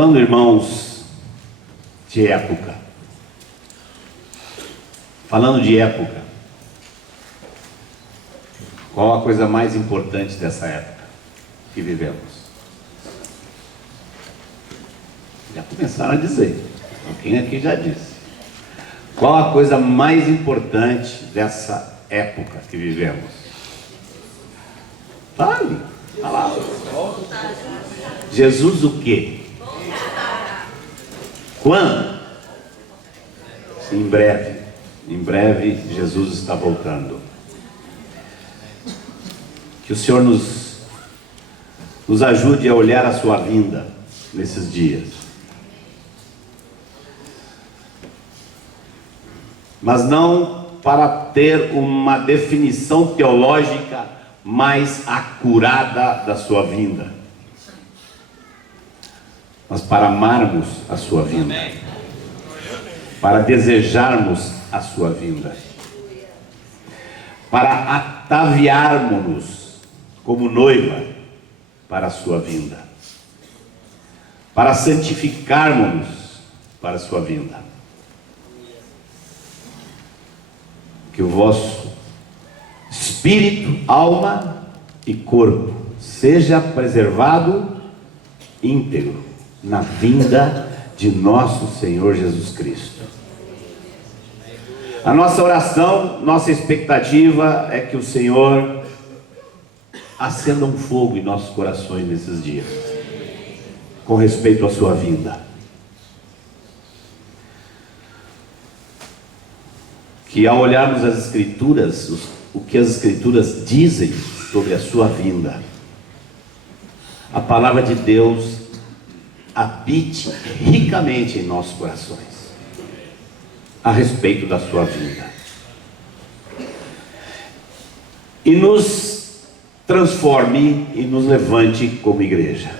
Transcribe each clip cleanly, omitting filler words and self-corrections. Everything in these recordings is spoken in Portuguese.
Falando, irmãos, de época. Falando de época. Qual a coisa mais importante dessa época que vivemos? Já começaram a dizer. Alguém aqui já disse. Qual a coisa mais importante dessa época que vivemos? Fale. Palavra. Jesus o quê? Quando? Em breve. Em breve Jesus está voltando. Que o Senhor nos ajude a olhar a sua vinda nesses dias. Mas não para ter uma definição teológica mais acurada da sua vinda, mas para amarmos a sua vinda, para desejarmos a sua vinda, para ataviarmos-nos como noiva para a sua vinda, para santificarmos-nos para a sua vinda. Que o vosso espírito, alma e corpo seja preservado íntegro na vinda de nosso Senhor Jesus Cristo. A nossa oração, nossa expectativa é que o Senhor acenda um fogo em nossos corações nesses dias, com respeito à sua vinda. Que ao olharmos as Escrituras, o que as Escrituras dizem sobre a sua vinda, a palavra de Deus habite ricamente em nossos corações a respeito da sua vinda, e nos transforme e nos levante como igreja.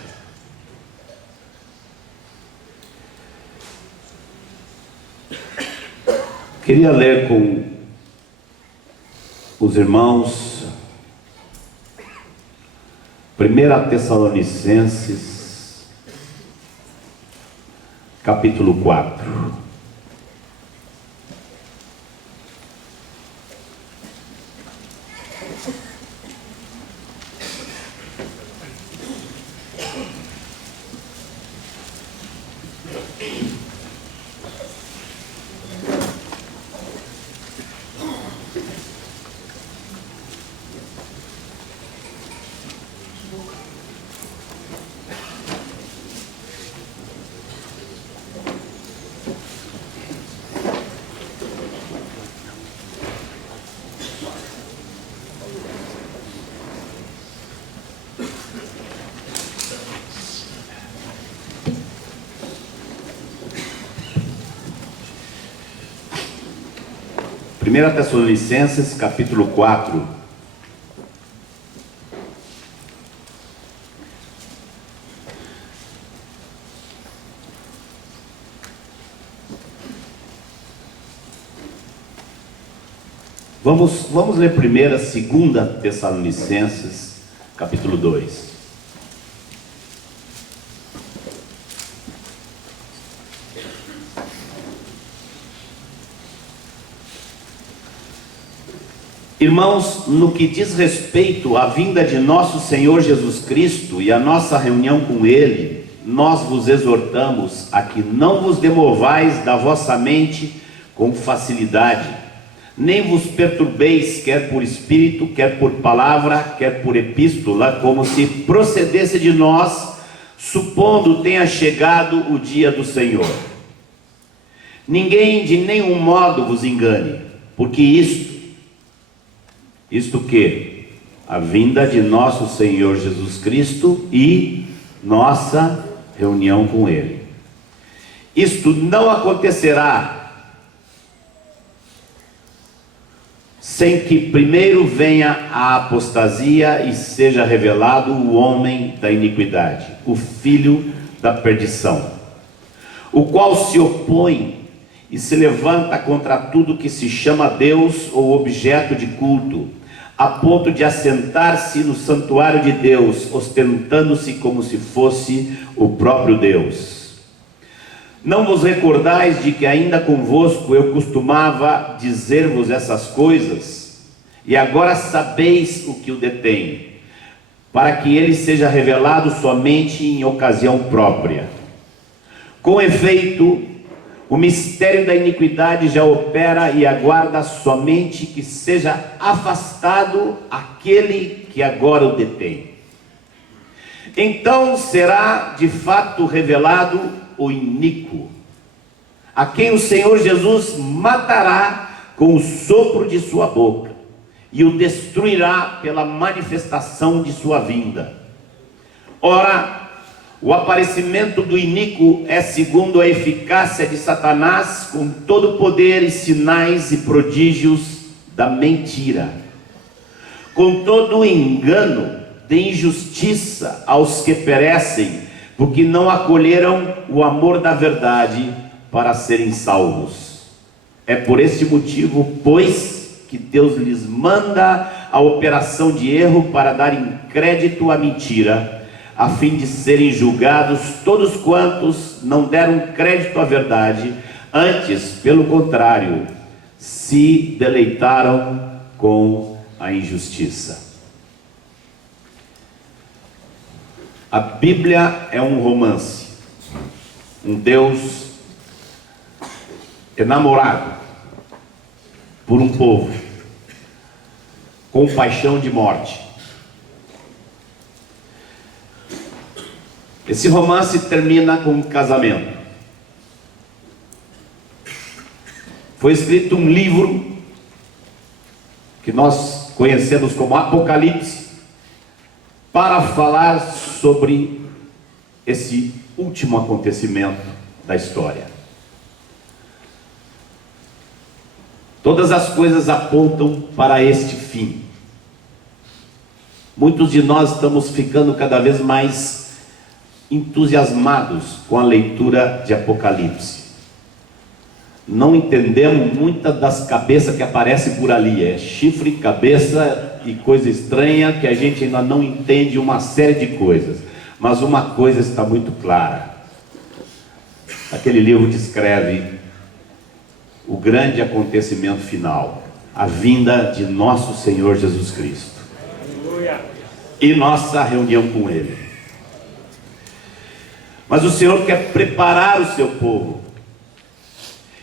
Queria ler com os irmãos 1 Tessalonicenses capítulo 4. Primeira Tessalonicenses capítulo 4. Vamos ler primeiro a 2 Tessalonicenses capítulo 2. Irmãos, no que diz respeito à vinda de nosso Senhor Jesus Cristo e à nossa reunião com Ele, nós vos exortamos a que não vos demovais da vossa mente com facilidade, nem vos perturbeis, quer por espírito, quer por palavra, quer por epístola, como se procedesse de nós, supondo tenha chegado o dia do Senhor. Ninguém de nenhum modo vos engane, porque isto que? A vinda de nosso Senhor Jesus Cristo e nossa reunião com Ele. Isto não acontecerá sem que primeiro venha a apostasia e seja revelado o homem da iniquidade, o filho da perdição, o qual se opõe e se levanta contra tudo que se chama Deus ou objeto de culto, a ponto de assentar-se no santuário de Deus, ostentando-se como se fosse o próprio Deus. Não vos recordais de que ainda convosco eu costumava dizer-vos essas coisas? E agora sabeis o que o detém, para que ele seja revelado somente em ocasião própria. Com efeito, o mistério da iniquidade já opera e aguarda somente que seja afastado aquele que agora o detém. Então será de fato revelado o iníquo, a quem o Senhor Jesus matará com o sopro de sua boca, e o destruirá pela manifestação de sua vinda. Ora, o aparecimento do iníquo é segundo a eficácia de Satanás, com todo o poder e sinais e prodígios da mentira, com todo o engano de injustiça aos que perecem, porque não acolheram o amor da verdade para serem salvos. É por este motivo, pois, que Deus lhes manda a operação de erro para darem crédito à mentira, a fim de serem julgados todos quantos não deram crédito à verdade, antes, pelo contrário, se deleitaram com a injustiça. A Bíblia é um romance, um Deus enamorado por um povo, com paixão de morte. Esse romance termina com um casamento. Foi escrito um livro que nós conhecemos como Apocalipse, para falar sobre esse último acontecimento da história. Todas as coisas apontam para este fim. Muitos de nós estamos ficando cada vez mais entusiasmados com a leitura de Apocalipse. Não entendemos muitas das cabeças que aparecem por ali. É chifre, cabeça e coisa estranha que a gente ainda não entende, uma série de coisas. Mas uma coisa está muito clara. Aquele livro descreve o grande acontecimento final, a vinda de nosso Senhor Jesus Cristo. Aleluia. E nossa reunião com Ele. Mas o Senhor quer preparar o seu povo.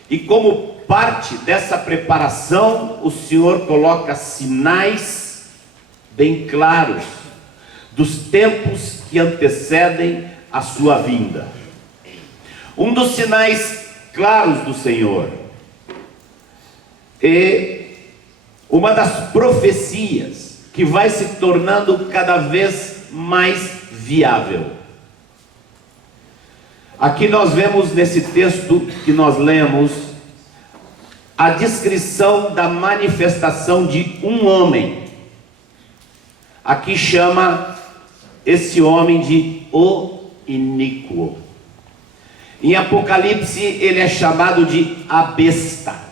E como parte dessa preparação, o Senhor coloca sinais bem claros dos tempos que antecedem a sua vinda. Um dos sinais claros do Senhor é uma das profecias que vai se tornando cada vez mais viável. Aqui nós vemos nesse texto que nós lemos a descrição da manifestação de um homem. Aqui chama esse homem de o iníquo. Em Apocalipse ele é chamado de a besta.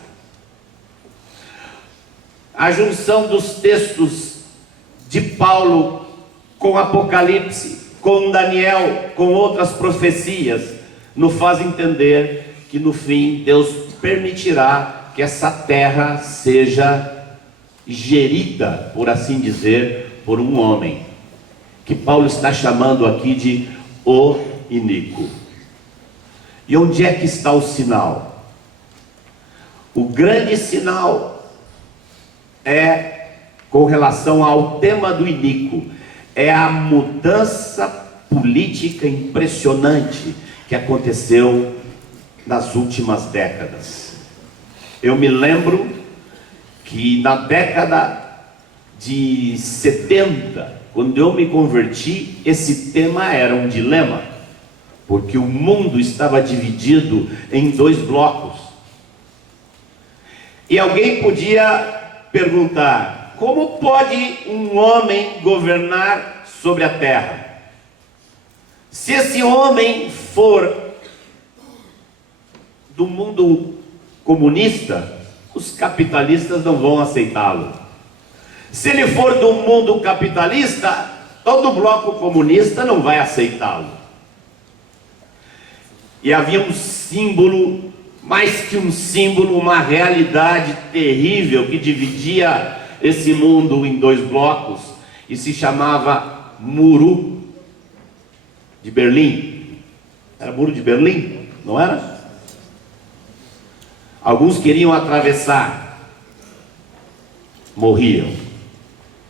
A junção dos textos de Paulo com Apocalipse, com Daniel, com outras profecias, nos faz entender que no fim Deus permitirá que essa terra seja gerida, por assim dizer, por um homem, que Paulo está chamando aqui de o iníquo. E onde é que está o sinal? O grande sinal é com relação ao tema do iníquo, é a mudança política impressionante que aconteceu nas últimas décadas. Eu me lembro que na década de 70, quando eu me converti, esse tema era um dilema, porque o mundo estava dividido em dois blocos. E alguém podia perguntar: como pode um homem governar sobre a terra? Se esse homem for do mundo comunista, os capitalistas não vão aceitá-lo. Se ele for do mundo capitalista, todo bloco comunista não vai aceitá-lo. E haviam símbolo, mais que um símbolo, uma realidade terrível que dividia esse mundo em dois blocos e se chamava Muro de Berlim. Era Muro de Berlim, não era? Alguns queriam atravessar, morriam.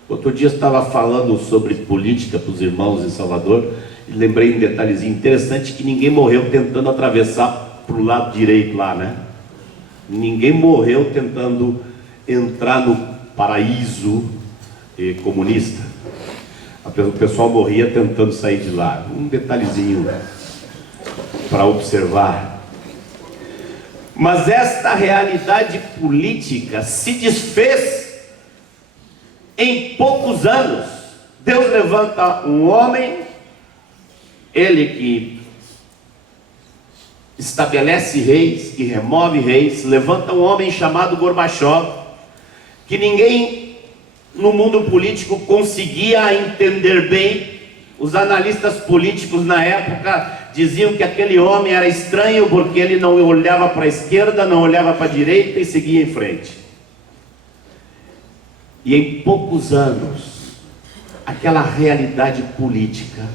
Outro dia eu estava falando sobre política para os irmãos em Salvador e lembrei um detalhezinho interessante, que ninguém morreu tentando atravessar para o lado direito lá, né? Ninguém morreu tentando entrar no paraíso comunista. O pessoal morria tentando sair de lá. Um detalhezinho para observar. Mas esta realidade política se desfez em poucos anos. Deus levanta um homem, ele que estabelece reis, que remove reis, levanta um homem chamado Gorbachev, que ninguém no mundo político conseguia entender bem. Os analistas políticos na época diziam que aquele homem era estranho porque ele não olhava para a esquerda, não olhava para a direita e seguia em frente. E em poucos anos, aquela realidade política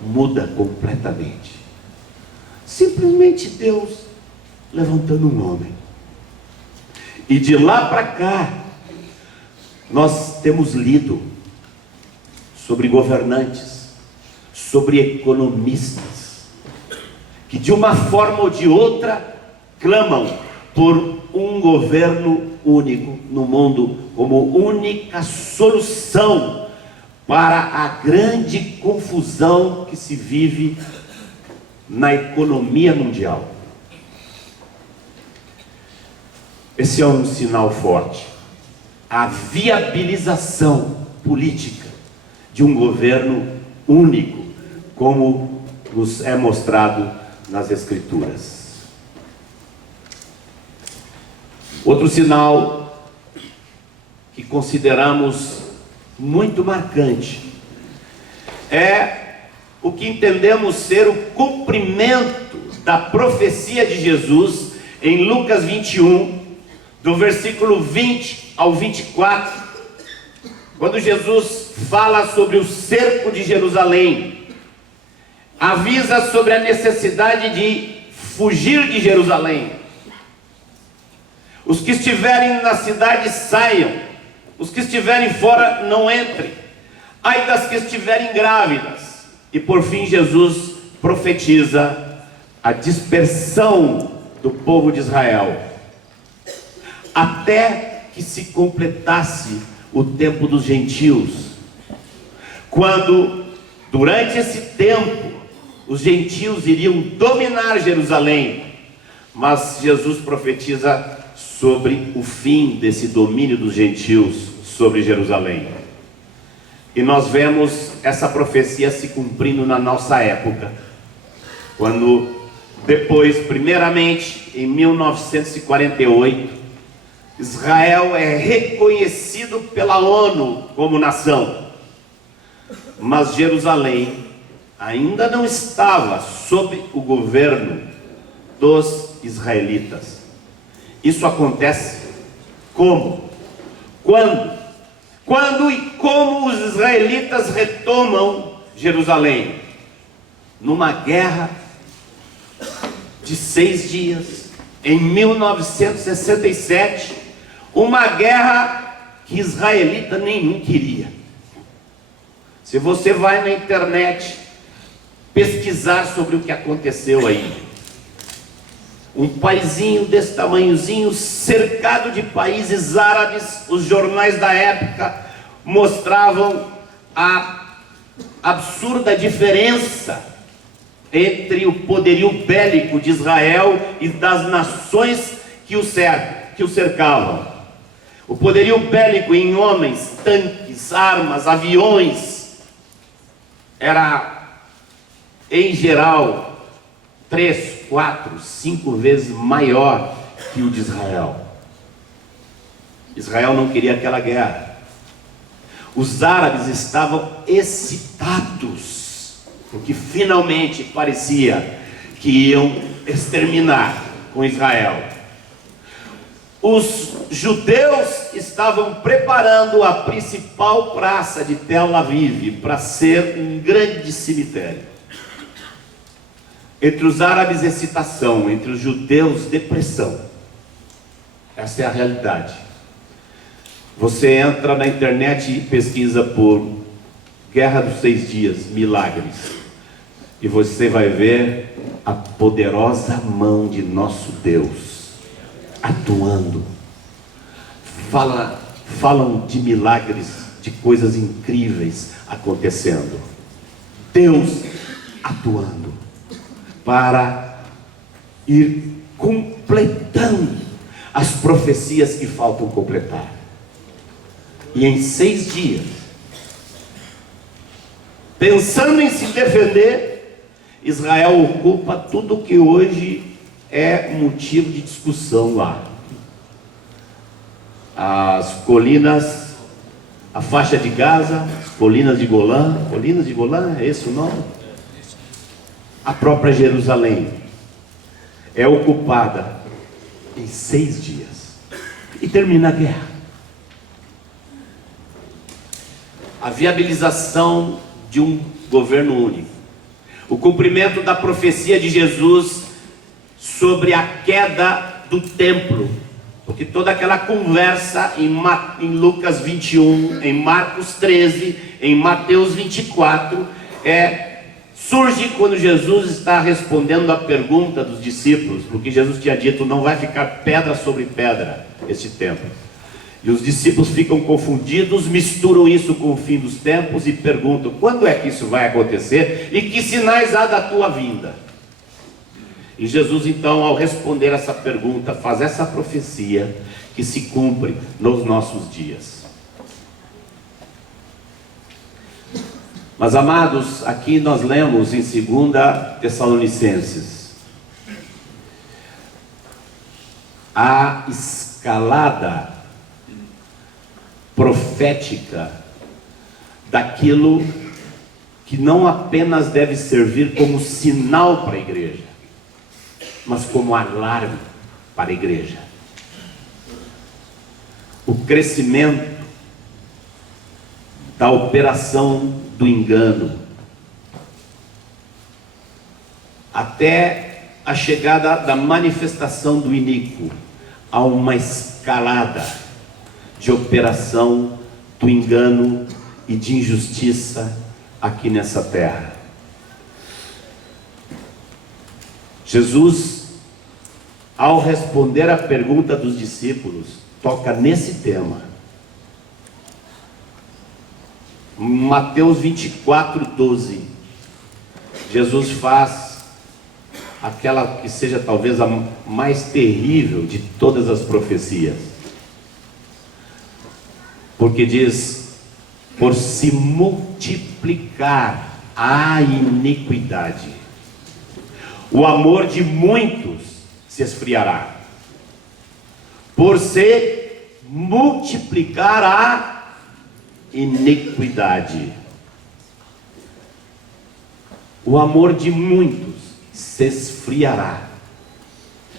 muda completamente. Simplesmente Deus levantando um homem. E de lá para cá, nós temos lido sobre governantes, sobre economistas, que de uma forma ou de outra clamam por um governo único no mundo como única solução para a grande confusão que se vive na economia mundial. Esse é um sinal forte. A viabilização política de um governo único, como nos é mostrado nas Escrituras. Outro sinal que consideramos muito marcante é o que entendemos ser o cumprimento da profecia de Jesus em Lucas 21, do versículo 20 ao 24, quando Jesus fala sobre o cerco de Jerusalém, avisa sobre a necessidade de fugir de Jerusalém. Os que estiverem na cidade saiam, os que estiverem fora não entrem, ai das que estiverem grávidas. E por fim Jesus profetiza a dispersão do povo de Israel, até que se completasse o tempo dos gentios, quando durante esse tempo os gentios iriam dominar Jerusalém. Mas Jesus profetiza sobre o fim desse domínio dos gentios sobre Jerusalém. E nós vemos essa profecia se cumprindo na nossa época, quando depois, primeiramente em 1948, Israel é reconhecido pela ONU como nação, mas Jerusalém ainda não estava sob o governo dos israelitas. Isso acontece como? Quando e como os israelitas retomam Jerusalém? Numa guerra de 6 dias, em 1967, uma guerra que israelita nenhum queria. Se você vai na internet pesquisar sobre o que aconteceu aí, um paizinho desse tamanhozinho, cercado de países árabes, os jornais da época mostravam a absurda diferença entre o poderio bélico de Israel e das nações que o cercavam. O poderio bélico em homens, tanques, armas, aviões, era, em geral, 3, 4, 5 vezes maior que o de Israel. Israel não queria aquela guerra. Os árabes estavam excitados, porque finalmente parecia que iam exterminar com Israel. Os judeus estavam preparando a principal praça de Tel Aviv para ser um grande cemitério. Entre os árabes, excitação; entre os judeus, depressão. Essa é a realidade. Você entra na internet e pesquisa por Guerra dos 6 Dias, milagres, e você vai ver a poderosa mão de nosso Deus atuando. Falam de milagres, de coisas incríveis acontecendo. Deus atuando para ir completando as profecias que faltam completar. E em 6 dias, pensando em se defender, Israel ocupa tudo que hoje é motivo de discussão lá. As colinas, a faixa de Gaza, as colinas de Golã. Colinas de Golã, é esse o nome? A própria Jerusalém é ocupada em 6 dias e termina a guerra. A viabilização de um governo único, o cumprimento da profecia de Jesus sobre a queda do templo, porque toda aquela conversa em Lucas 21, em Marcos 13, em Mateus 24, surge quando Jesus está respondendo a pergunta dos discípulos, porque Jesus tinha dito: não vai ficar pedra sobre pedra este templo. E os discípulos ficam confundidos, misturam isso com o fim dos tempos e perguntam: quando é que isso vai acontecer? E que sinais há da tua vinda? E Jesus então, ao responder essa pergunta, faz essa profecia que se cumpre nos nossos dias. Mas amados, aqui nós lemos em 2 Tessalonicenses a escalada profética daquilo que não apenas deve servir como sinal para a igreja, mas como alarme para a igreja. O crescimento da operação do engano, até a chegada da manifestação do iníquo, a uma escalada de operação do engano e de injustiça aqui nessa terra. Jesus, ao responder à pergunta dos discípulos, toca nesse tema. Mateus 24, 12. Jesus faz aquela que seja talvez a mais terrível de todas as profecias. Porque diz: por se multiplicar a iniquidade, o amor de muitos se esfriará. Por se multiplicar a iniquidade, o amor de muitos se esfriará.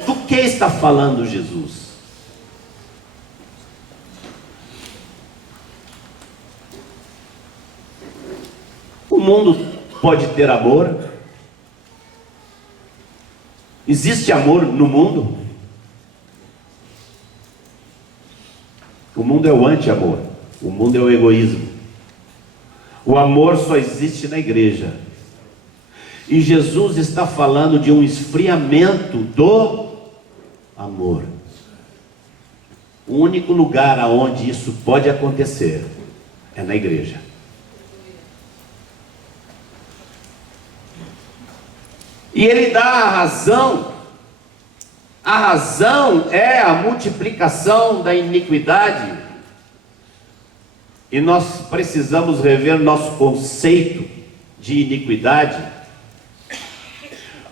Do que está falando Jesus? O mundo pode ter amor? Existe amor no mundo? O mundo é o anti-amor. O mundo é o egoísmo. O amor só existe na igreja. E Jesus está falando de um esfriamento do amor. O único lugar onde isso pode acontecer é na igreja. E ele dá a razão. A razão é a multiplicação da iniquidade. E nós precisamos rever nosso conceito de iniquidade.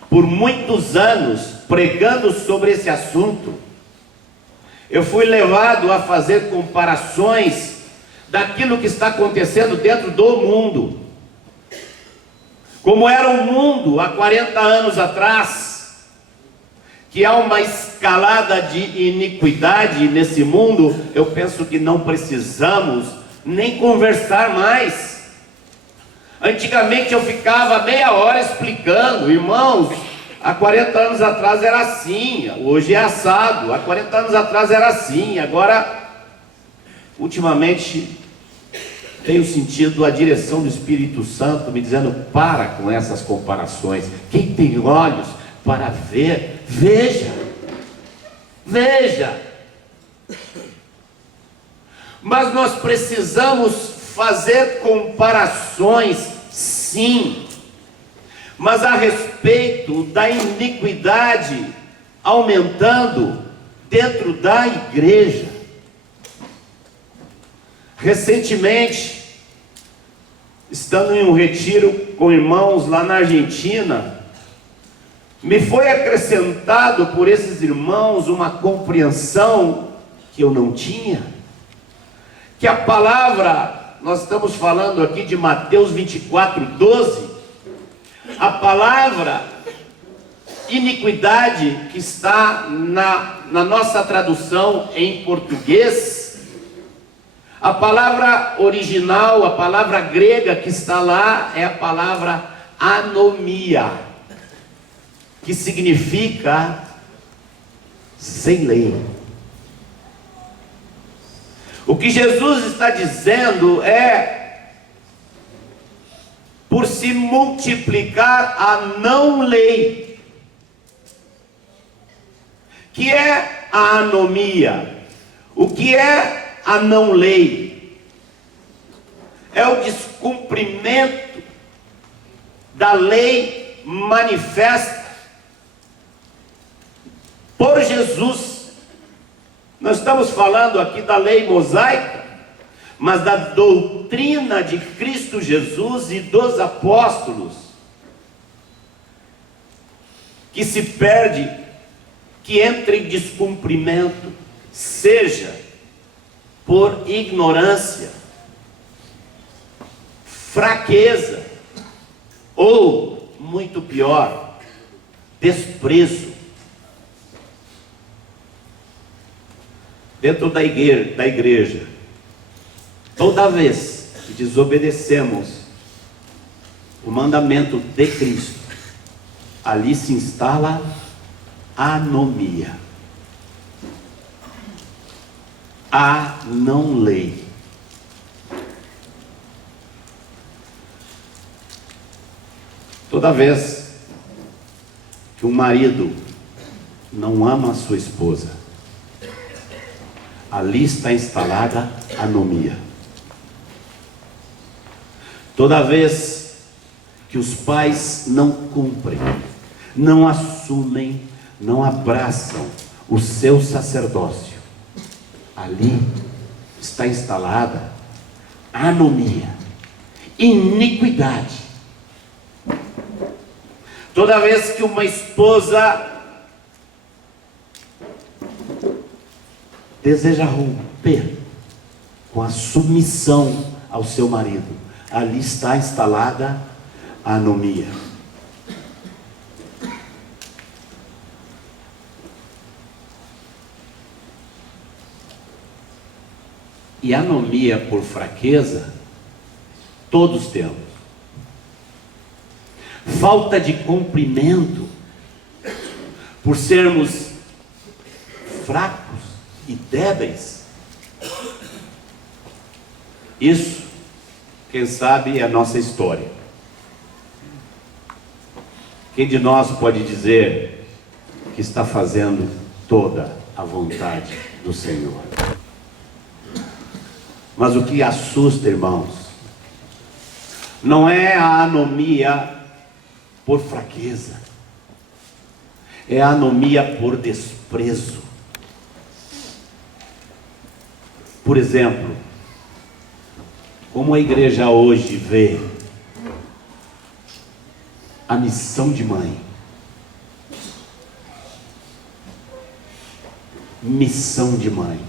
Por muitos anos, pregando sobre esse assunto, eu fui levado a fazer comparações daquilo que está acontecendo dentro do mundo. Como era o mundo há 40 anos atrás, que há uma escalada de iniquidade nesse mundo, eu penso que não precisamos nem conversar mais. Antigamente eu ficava meia hora explicando, irmãos, há 40 anos atrás era assim, hoje é assado, há 40 anos atrás era assim, agora, ultimamente, tenho sentido a direção do Espírito Santo me dizendo, para com essas comparações, quem tem olhos para ver, veja, mas nós precisamos fazer comparações, sim, mas a respeito da iniquidade aumentando dentro da igreja. Recentemente, estando em um retiro com irmãos lá na Argentina, me foi acrescentado por esses irmãos uma compreensão que eu não tinha, que a palavra, nós estamos falando aqui de Mateus 24:12, a palavra iniquidade que está na nossa tradução em português, a palavra original, a palavra grega que está lá é a palavra anomia, que significa sem lei. O que Jesus está dizendo é, por se multiplicar a não lei, que é a anomia. O que é a não lei? É o descumprimento da lei manifesta por Jesus. Nós estamos falando aqui da lei mosaica, mas da doutrina de Cristo Jesus e dos apóstolos, que se perde, que entra em descumprimento, seja por ignorância, fraqueza, ou, muito pior, desprezo. Dentro da igreja, toda vez que desobedecemos o mandamento de Cristo, ali se instala anomia, a não lei. Toda vez que um marido não ama a sua esposa, ali está instalada a anomia. Toda vez que os pais não cumprem, não assumem, não abraçam o seu sacerdócio, ali está instalada a anomia, iniquidade. Toda vez que uma esposa deseja romper com a submissão ao seu marido, ali está instalada a anomia. E anomia por fraqueza, todos temos. Falta de cumprimento, por sermos fracos e débeis. Isso, quem sabe, é a nossa história. Quem de nós pode dizer que está fazendo toda a vontade do Senhor? Mas o que assusta, irmãos, não é a anomia por fraqueza, é a anomia por desprezo. Por exemplo, como a igreja hoje vê a missão de mãe, missão de mãe.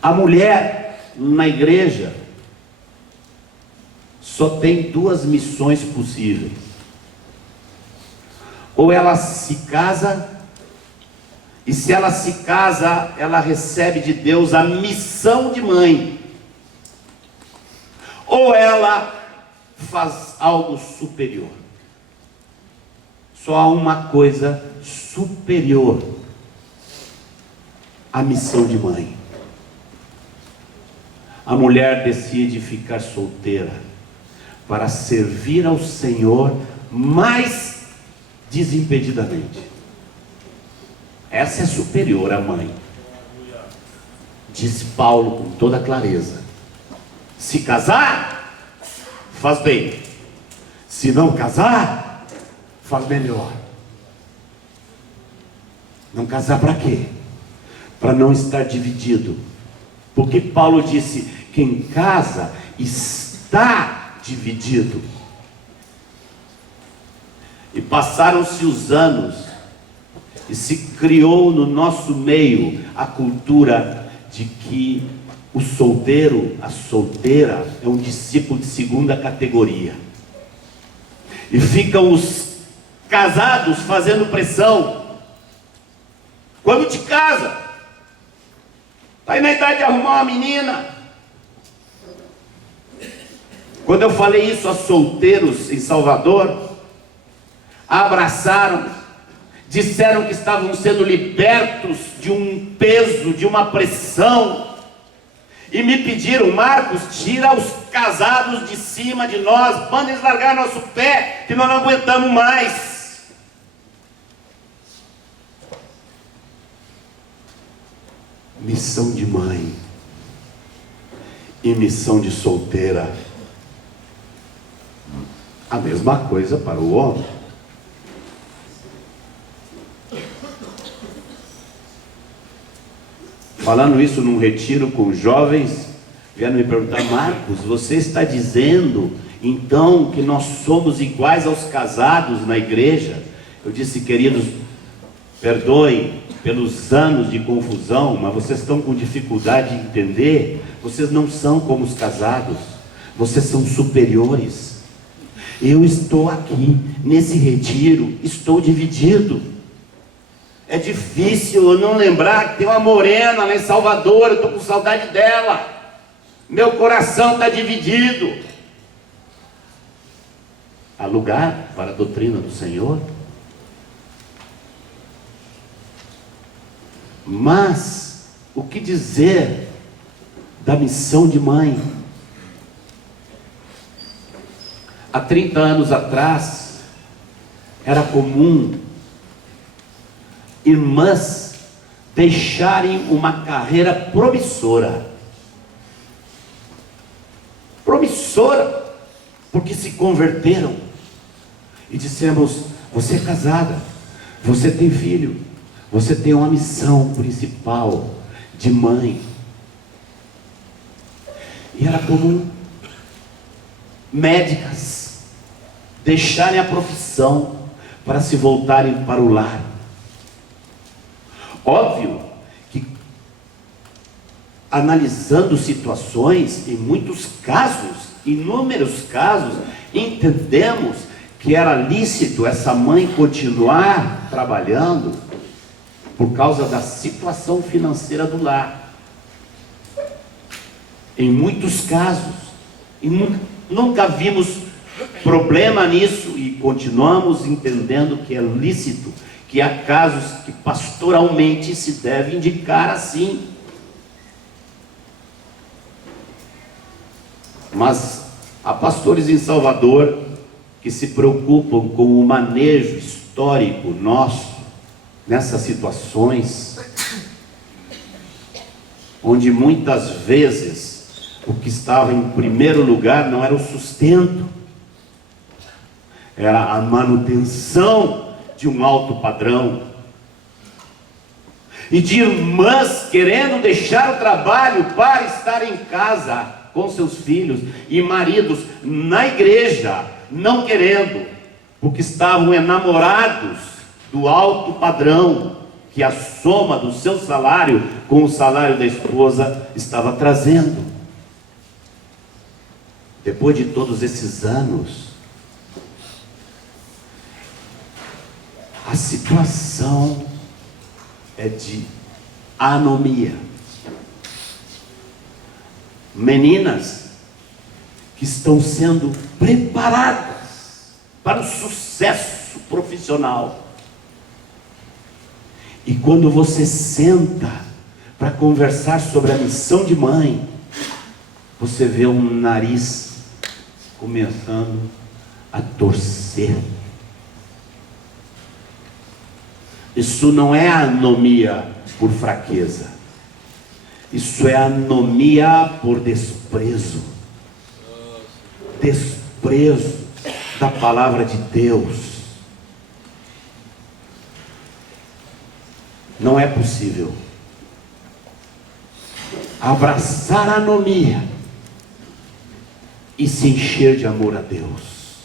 A mulher na igreja só tem duas missões possíveis: ou ela se casa, e se ela se casa, ela recebe de Deus a missão de mãe, ou ela faz algo superior. Só há uma coisa superior à missão de mãe. A mulher decide ficar solteira para servir ao Senhor mais desimpedidamente. Essa é superior à mãe. Diz Paulo com toda clareza: se casar, faz bem. Se não casar, faz melhor. Não casar para quê? Para não estar dividido. Porque Paulo disse: quem casa está dividido. E passaram-se os anos, e se criou no nosso meio a cultura de que o solteiro, a solteira, é um discípulo de segunda categoria. E ficam os casados fazendo pressão. Quando te casa, está aí na idade de arrumar uma menina. Quando eu falei isso a solteiros em Salvador, abraçaram, disseram que estavam sendo libertos de um peso, de uma pressão, e me pediram: Marcos, tira os casados de cima de nós, manda eles largar nosso pé, que nós não aguentamos mais. Missão de mãe e missão de solteira, a mesma coisa para o homem. Falando isso num retiro com jovens, vieram me perguntar: Marcos, você está dizendo então que nós somos iguais aos casados na igreja? Eu disse: queridos, perdoem pelos anos de confusão, mas vocês estão com dificuldade de entender. Vocês não são como os casados, vocês são superiores. Eu estou aqui nesse retiro, estou dividido. É difícil eu não lembrar que tem uma morena lá em Salvador, eu estou com saudade dela. Meu coração está dividido. Há lugar para a doutrina do Senhor? Mas, o que dizer da missão de mãe? Há 30 anos atrás, era comum irmãs deixarem uma carreira promissora, porque se converteram, e dissemos: você é casada, você tem filho, você tem uma missão principal de mãe. E era comum médicas deixarem a profissão para se voltarem para o lar. Óbvio que, analisando situações, em muitos casos, inúmeros casos, entendemos que era lícito essa mãe continuar trabalhando por causa da situação financeira do lar. Em muitos casos, e nunca vimos problema nisso, e continuamos entendendo que é lícito, que há casos que pastoralmente se deve indicar assim. Mas há pastores em Salvador que se preocupam com o manejo histórico nosso nessas situações, onde muitas vezes o que estava em primeiro lugar não era o sustento, era a manutenção de um alto padrão, e de irmãs querendo deixar o trabalho para estar em casa com seus filhos, e maridos na igreja não querendo, porque estavam enamorados do alto padrão que a soma do seu salário com o salário da esposa estava trazendo. Depois de todos esses anos, A situação é de anomia. Meninas que estão sendo preparadas para o sucesso profissional. E quando você senta para conversar sobre a missão de mãe, você vê um nariz começando a torcer. Isso não é anomia por fraqueza. Isso é anomia por desprezo. Desprezo da palavra de Deus. Não é possível abraçar a anomia e se encher de amor a Deus.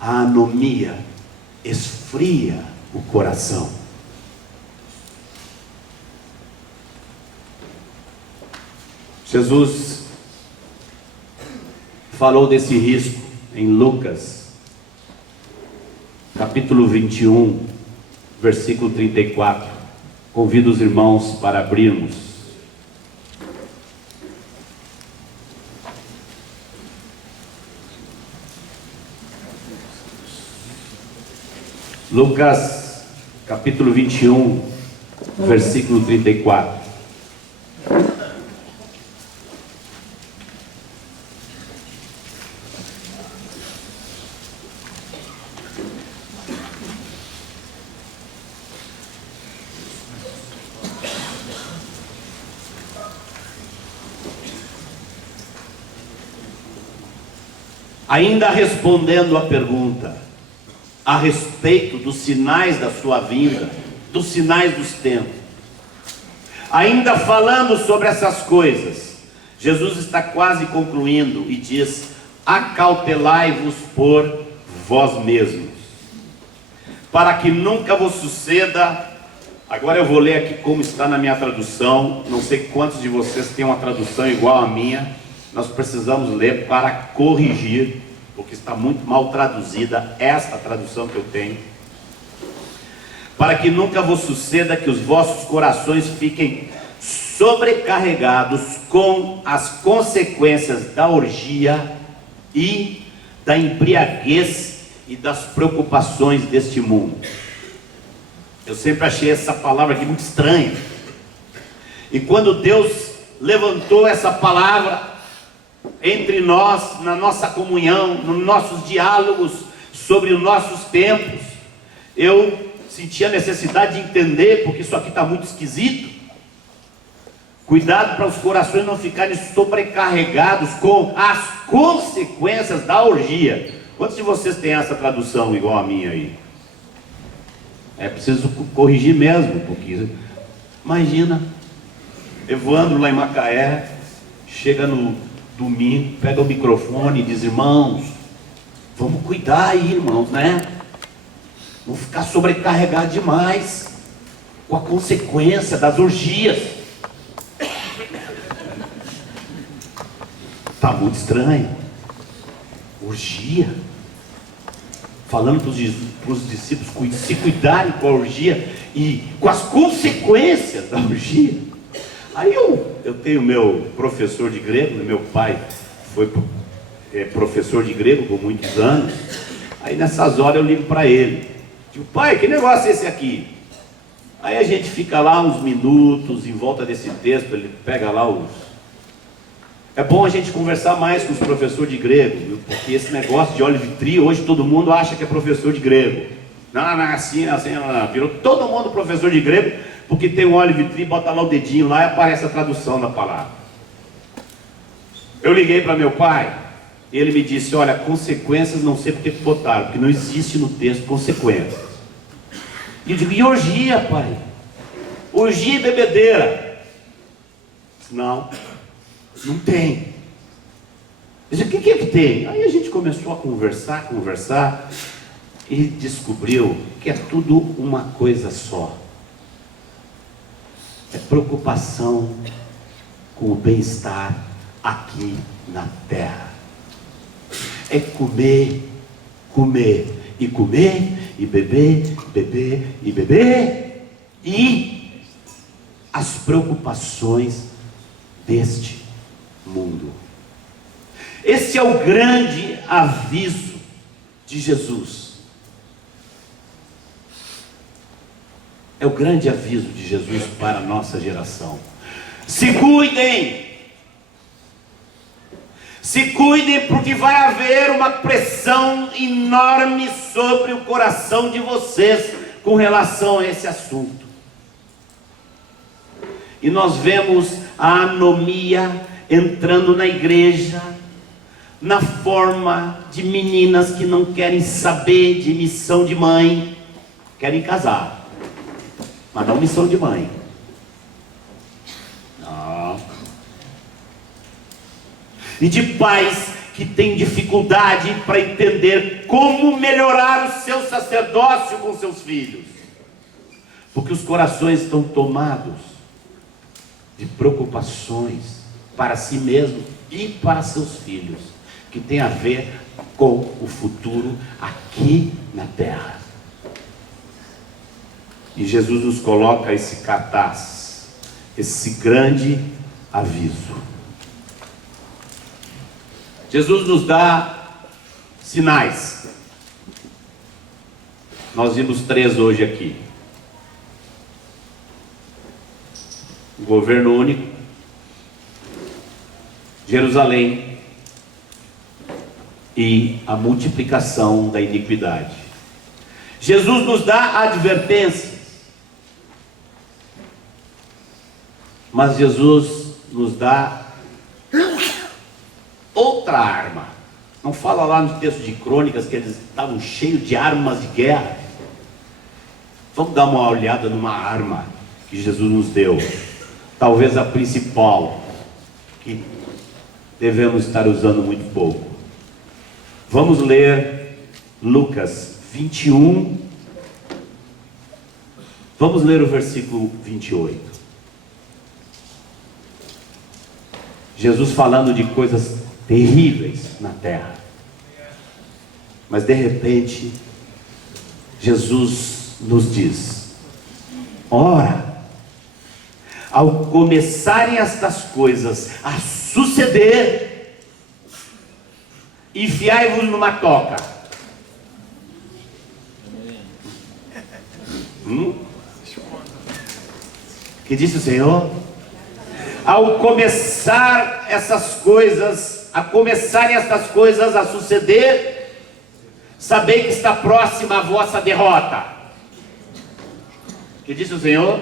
A anomia esfria o coração. Jesus falou desse risco em Lucas, capítulo 21, versículo 34. Convido os irmãos para abrirmos. Lucas, capítulo 21, versículo 34. Ainda respondendo à pergunta a respeito dos sinais da sua vinda, dos sinais dos tempos, ainda falando sobre essas coisas, Jesus está quase concluindo e diz: acautelai-vos por vós mesmos, para que nunca vos suceda. Agora eu vou ler aqui como está na minha tradução. Não sei quantos de vocês têm uma tradução igual à minha. Nós precisamos ler para corrigir, porque está muito mal traduzida esta tradução que eu tenho. Para que nunca vos suceda que os vossos corações fiquem sobrecarregados com as consequências da orgia e da embriaguez e das preocupações deste mundo. Eu sempre achei essa palavra aqui muito estranha. E quando Deus levantou essa palavra entre nós, na nossa comunhão, nos nossos diálogos sobre os nossos tempos, eu senti a necessidade de entender, porque isso aqui está muito esquisito. Cuidado para os corações não ficarem sobrecarregados com as consequências da orgia. Quantos de vocês têm essa tradução igual a minha aí? É preciso corrigir mesmo, porque imagina, Evandro lá em Macaé, chega no domingo, pega o microfone e diz: irmãos, vamos cuidar aí, irmãos, né? Não ficar sobrecarregado demais com a consequência das orgias. Está muito estranho. Orgia. Falando para os discípulos se cuidarem com a orgia e com as consequências da orgia. Aí eu tenho meu professor de grego, meu pai foi professor de grego por muitos anos. Aí nessas horas eu ligo para ele, digo: pai, que negócio é esse aqui? Aí a gente fica lá uns minutos em volta desse texto, ele pega lá os... É bom a gente conversar mais com os professores de grego, viu? Porque esse negócio de Olive Tree, hoje todo mundo acha que é professor de grego. Não, assim, virou todo mundo professor de grego, porque tem um Olive Tree, bota lá o dedinho lá e aparece a tradução da palavra. Eu liguei para meu pai, e ele me disse: olha, consequências não sei porque botaram, porque não existe no texto consequências. E eu digo: e orgia, pai? Orgia e bebedeira? Não tem. Eu disse: o que é que tem? Aí a gente começou a conversar, e descobriu que é tudo uma coisa só. É preocupação com o bem-estar aqui na terra. É comer e beber, beber e beber. E as preocupações deste mundo. Esse é o grande aviso de Jesus. É o grande aviso de Jesus para a nossa geração. Se cuidem! Se cuidem, porque vai haver uma pressão enorme sobre o coração de vocês com relação a esse assunto. E nós vemos a anomia entrando na igreja, na forma de meninas que não querem saber de missão de mãe, querem casar, mas não missão de mãe. Não. E de pais que têm dificuldade para entender como melhorar o seu sacerdócio com seus filhos, porque os corações estão tomados de preocupações para si mesmo e para seus filhos, que tem a ver com o futuro aqui na terra. E Jesus nos coloca esse cartaz, esse grande aviso. Jesus nos dá sinais. Nós vimos 3 hoje aqui. O governo único, Jerusalém e a multiplicação da iniquidade. Jesus nos dá advertências, mas Jesus nos dá outra arma. Não fala lá no texto de Crônicas que eles estavam cheios de armas de guerra? Vamos dar uma olhada numa arma que Jesus nos deu, talvez a principal, que devemos estar usando muito pouco. Vamos ler Lucas 21. Vamos ler o versículo 28. Jesus falando de coisas terríveis na terra. Mas de repente, Jesus nos diz: ora, ao começarem estas coisas a suceder, enfiai-vos numa toca. Que disse o Senhor? Ao começar essas coisas, a começarem estas coisas a suceder, sabei que está próxima a vossa derrota. Que disse o Senhor?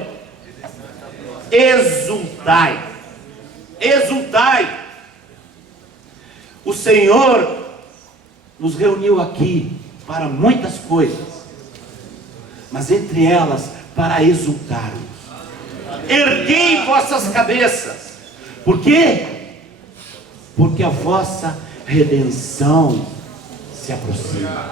Exultai, exultai. O Senhor nos reuniu aqui para muitas coisas, mas entre elas para exultarmos. Erguei vossas cabeças. Por quê? Porque a vossa redenção se aproxima.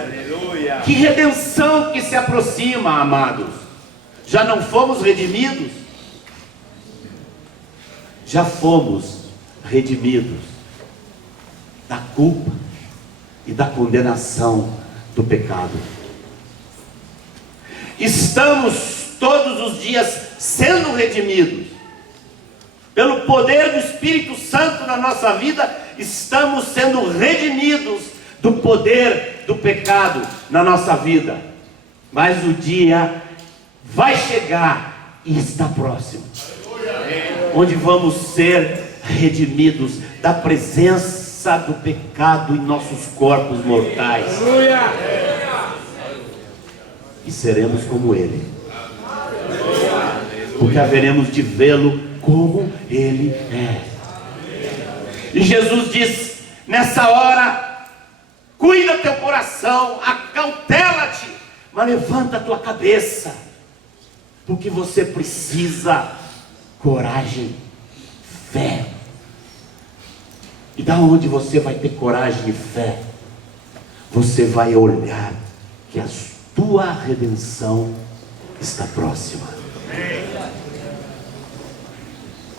Aleluia. Que redenção que se aproxima, amados. Já não fomos redimidos? Já fomos redimidos da culpa e da condenação do pecado. Estamos todos os dias sendo redimidos. Pelo poder do Espírito Santo na nossa vida, estamos sendo redimidos do poder do pecado na nossa vida. Mas o dia vai chegar e está próximo, onde vamos ser redimidos da presença do pecado em nossos corpos mortais. E seremos como Ele, porque haveremos de vê-lo como Ele é. E Jesus diz: nessa hora, cuida teu coração, acautela-te, mas levanta a tua cabeça, porque você precisa coragem, fé. E da onde você vai ter coragem e fé? Você vai olhar que a tua redenção está próxima.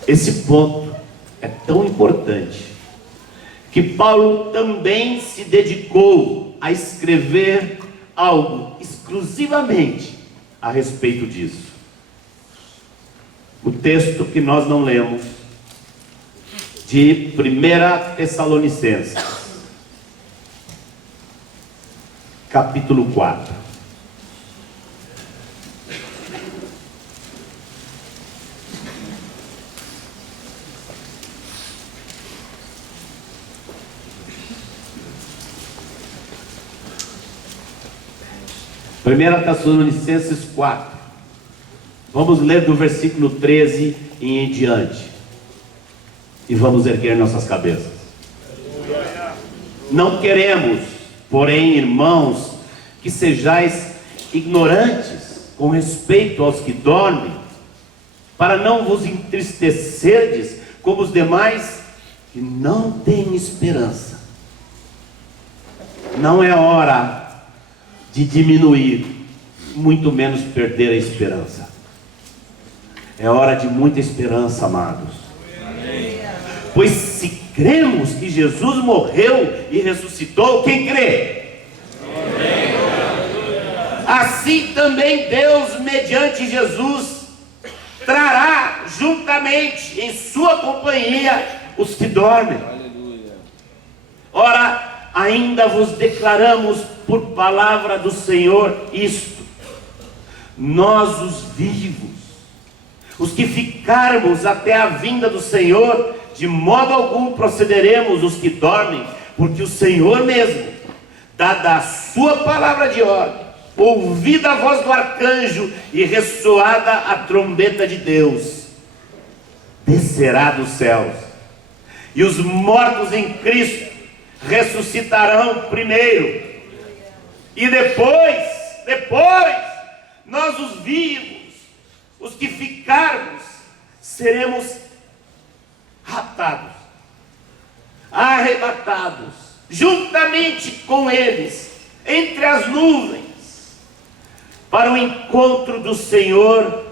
Esse ponto é tão importante que Paulo também se dedicou a escrever algo exclusivamente a respeito disso. O texto que nós não lemos, de 1 Tessalonicenses, capítulo 4. Primeira Tessalonicenses 4. Vamos ler do versículo 13 e em diante. E vamos erguer nossas cabeças. Não queremos, porém, irmãos, que sejais ignorantes com respeito aos que dormem, para não vos entristecerdes como os demais que não têm esperança. Não é hora de diminuir, muito menos perder a esperança. É hora de muita esperança, amados. Pois se cremos que Jesus morreu e ressuscitou, quem crê? Assim também Deus, mediante Jesus, trará juntamente em sua companhia os que dormem. Ora, ainda vos declaramos por palavra do Senhor isto: nós os vivos, os que ficarmos até a vinda do Senhor, de modo algum procederemos os que dormem, porque o Senhor mesmo, dada a sua palavra de ordem, ouvida a voz do arcanjo e ressoada a trombeta de Deus, descerá dos céus, e os mortos em Cristo ressuscitarão primeiro, e depois, nós os vivos, os que ficarmos, seremos raptados, arrebatados, juntamente com eles, entre as nuvens, para o encontro do Senhor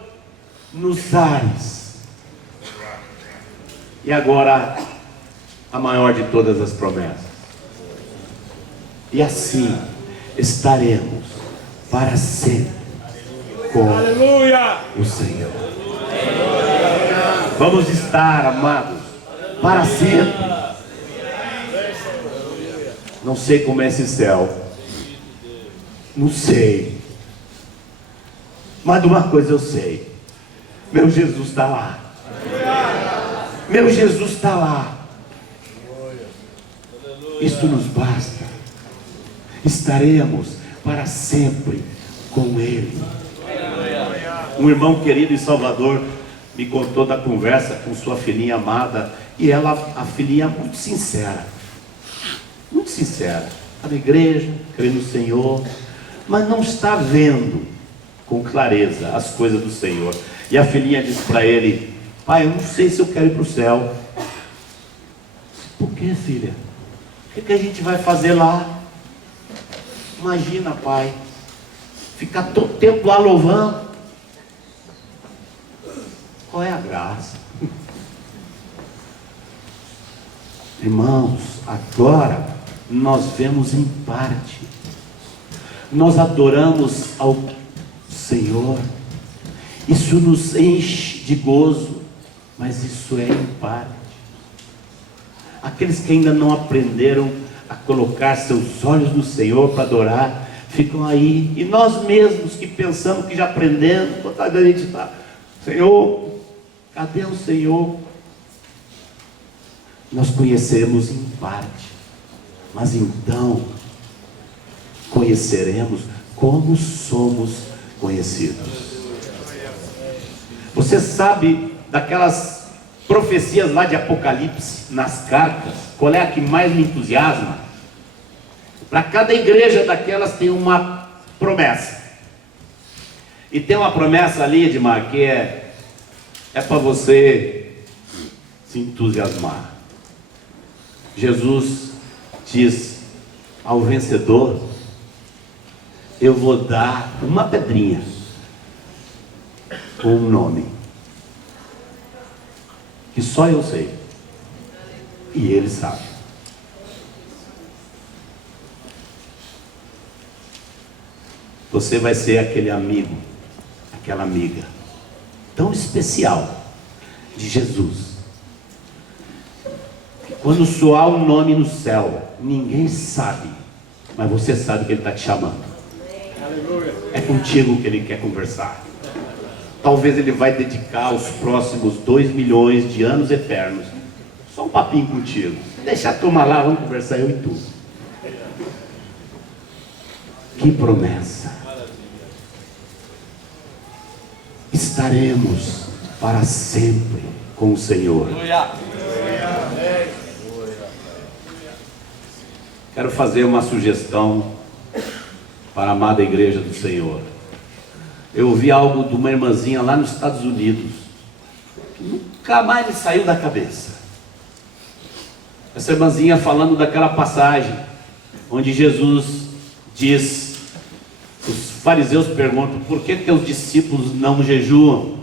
nos ares. E agora, a maior de todas as promessas. E assim estaremos para sempre com o Senhor. Vamos estar, amados, para sempre. Não sei como é esse céu, não sei, mas de uma coisa eu sei: meu Jesus está lá. Meu Jesus está lá. Isto nos basta. Estaremos para sempre com Ele. Um irmão querido em Salvador me contou da conversa com sua filhinha amada, e ela, a filhinha, muito sincera, está na igreja, crê no Senhor, mas não está vendo com clareza as coisas do Senhor. E a filhinha disse para ele: pai, eu não sei se eu quero ir para o céu. Por que, filha? O que a gente vai fazer lá? Imagina, pai, ficar todo tempo lá louvando. Qual é a graça? Irmãos, agora nós vemos em parte. Nós adoramos ao Senhor. Isso nos enche de gozo, mas isso é em parte. Aqueles que ainda não aprenderam a colocar seus olhos no Senhor para adorar, ficam aí. E nós mesmos que pensamos que já aprendemos, vontade da gente estar: Senhor, cadê o Senhor? Nós conhecemos em parte, mas então conheceremos como somos conhecidos. Você sabe daquelas profecias lá de Apocalipse, nas cartas, qual é a que mais me entusiasma? Para cada igreja daquelas tem uma promessa. E tem uma promessa ali, Edmar, que é para você se entusiasmar. Jesus diz ao vencedor: eu vou dar uma pedrinha com um nome que só eu sei e ele sabe. Você vai ser aquele amigo, aquela amiga tão especial de Jesus. Quando soar um nome no céu, ninguém sabe, mas você sabe que Ele está te chamando. É contigo que Ele quer conversar. Talvez Ele vai dedicar os próximos 2 milhões de anos eternos. Só um papinho contigo. Deixa a turma lá, vamos conversar eu e tu. Que promessa. Estaremos para sempre com o Senhor. Quero fazer uma sugestão para a amada igreja do Senhor. Eu ouvi algo de uma irmãzinha lá nos Estados Unidos, que nunca mais me saiu da cabeça. Essa irmãzinha falando daquela passagem, onde Jesus diz, os fariseus perguntam, por que teus discípulos não jejuam?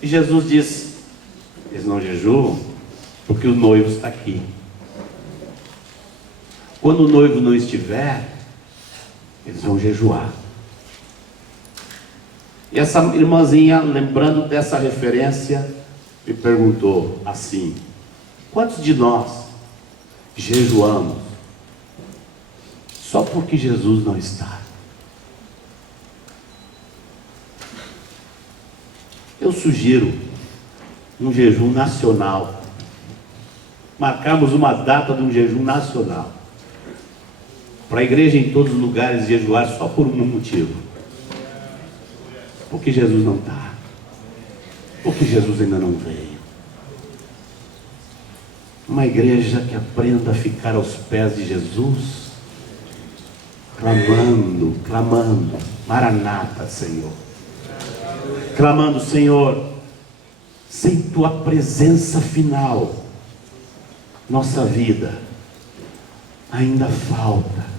E Jesus diz, eles não jejuam porque o noivo está aqui. Quando o noivo não estiver, eles vão jejuar. E essa irmãzinha, lembrando dessa referência, me perguntou assim, quantos de nós jejuamos só porque Jesus não está? Eu sugiro um jejum nacional. Marcarmos uma data de um jejum nacional. Para a igreja em todos os lugares jejuar só por um motivo. Porque Jesus não está. Porque Jesus ainda não veio. Uma igreja que aprenda a ficar aos pés de Jesus, clamando, clamando, Maranata, Senhor. Clamando, Senhor, sem tua presença final, nossa vida ainda falta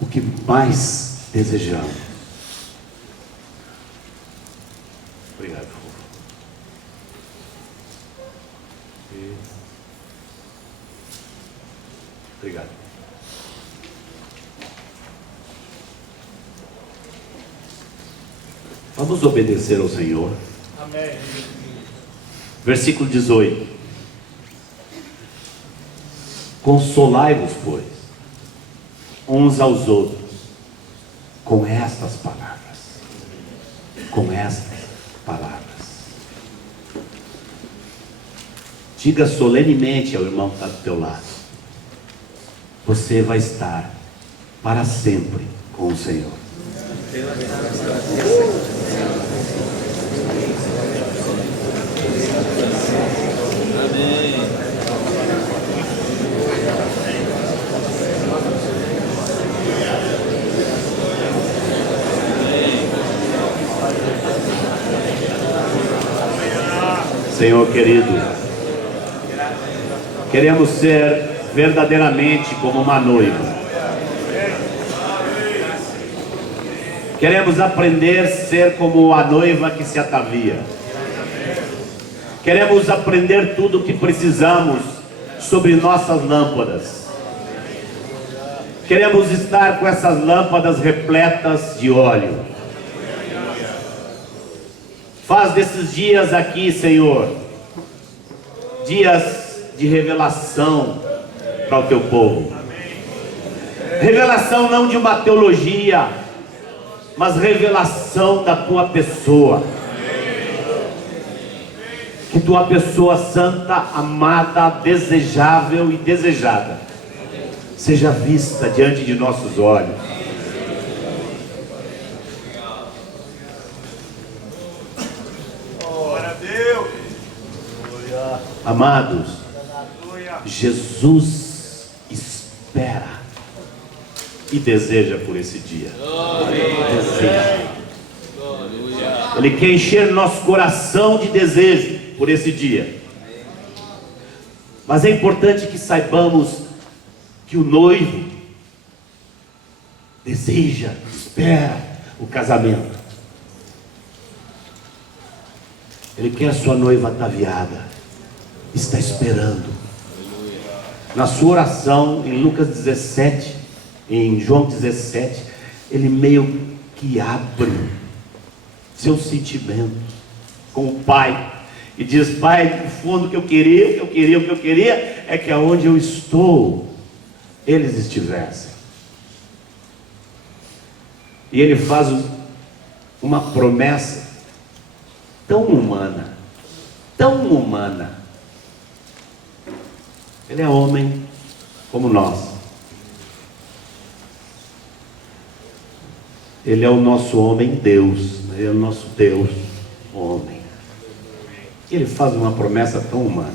o que mais desejamos. Obrigado, fofo. Obrigado. Vamos obedecer ao Senhor. Amém. Versículo 18. Consolai-vos, pois, uns aos outros, com estas palavras. Com estas palavras. Diga solenemente ao irmão que está do teu lado: você vai estar para sempre com o Senhor. Amém. Senhor querido, queremos ser verdadeiramente como uma noiva. Queremos aprender a ser como a noiva que se atavia. Queremos aprender tudo o que precisamos sobre nossas lâmpadas. Queremos estar com essas lâmpadas repletas de óleo. Faz desses dias aqui, Senhor, dias de revelação para o teu povo. Revelação não de uma teologia, mas revelação da tua pessoa. Que tua pessoa santa, amada, desejável e desejada seja vista diante de nossos olhos. Amados, Jesus espera e deseja por esse dia. Deseja. Ele quer encher nosso coração de desejo por esse dia. Mas é importante que saibamos que o noivo deseja, espera o casamento. Ele quer a sua noiva ataviada. Está esperando. Na sua oração, em Lucas 17, em João 17, ele meio que abre seus sentimentos com o Pai e diz: Pai, no fundo, o que eu queria é que aonde eu estou, eles estivessem. E ele faz uma promessa tão humana, tão humana. Ele é homem como nós. Ele é o nosso homem Deus, ele é o nosso Deus homem. Ele faz uma promessa tão humana.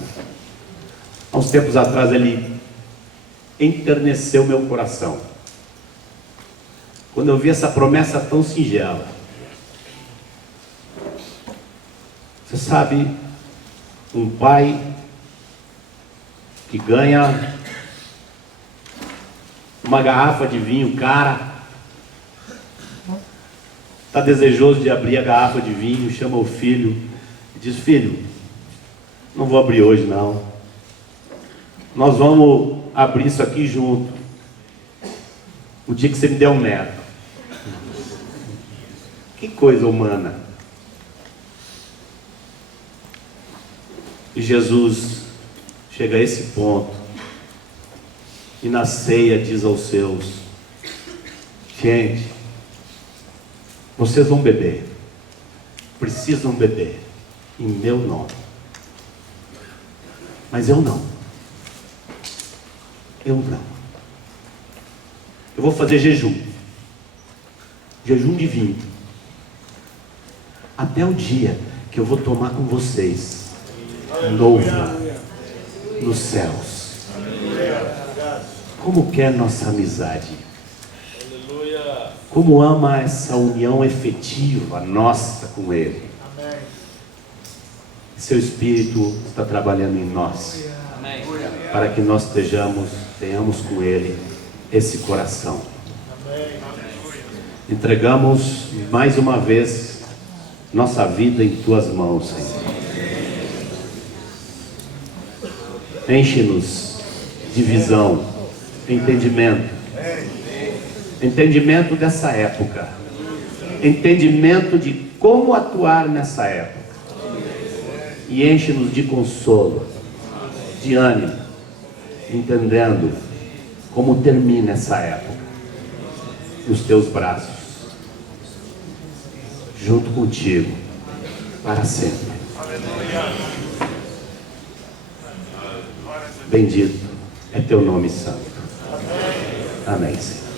Há uns tempos atrás ele enterneceu meu coração, quando eu vi essa promessa tão singela. Você sabe, um pai que ganha uma garrafa de vinho cara, está desejoso de abrir a garrafa de vinho, chama o filho e diz: filho, não vou abrir hoje não, nós vamos abrir isso aqui junto, o dia que você me der um neto. Que coisa humana. E Jesus chega a esse ponto e na ceia diz aos seus: gente, vocês vão beber, precisam beber em meu nome, mas eu não. Eu vou fazer jejum de vinho, até o dia que eu vou tomar com vocês novo nos céus. Como quer nossa amizade, como ama essa união efetiva nossa com Ele. Seu Espírito está trabalhando em nós, para que nós tenhamos com Ele esse coração. Entregamos mais uma vez nossa vida em Tuas mãos, Senhor. Enche-nos de visão, entendimento dessa época, entendimento de como atuar nessa época, e enche-nos de consolo, de ânimo, entendendo como termina essa época, nos Teus braços, junto contigo, para sempre. Bendito é Teu nome santo. Amém, Senhor.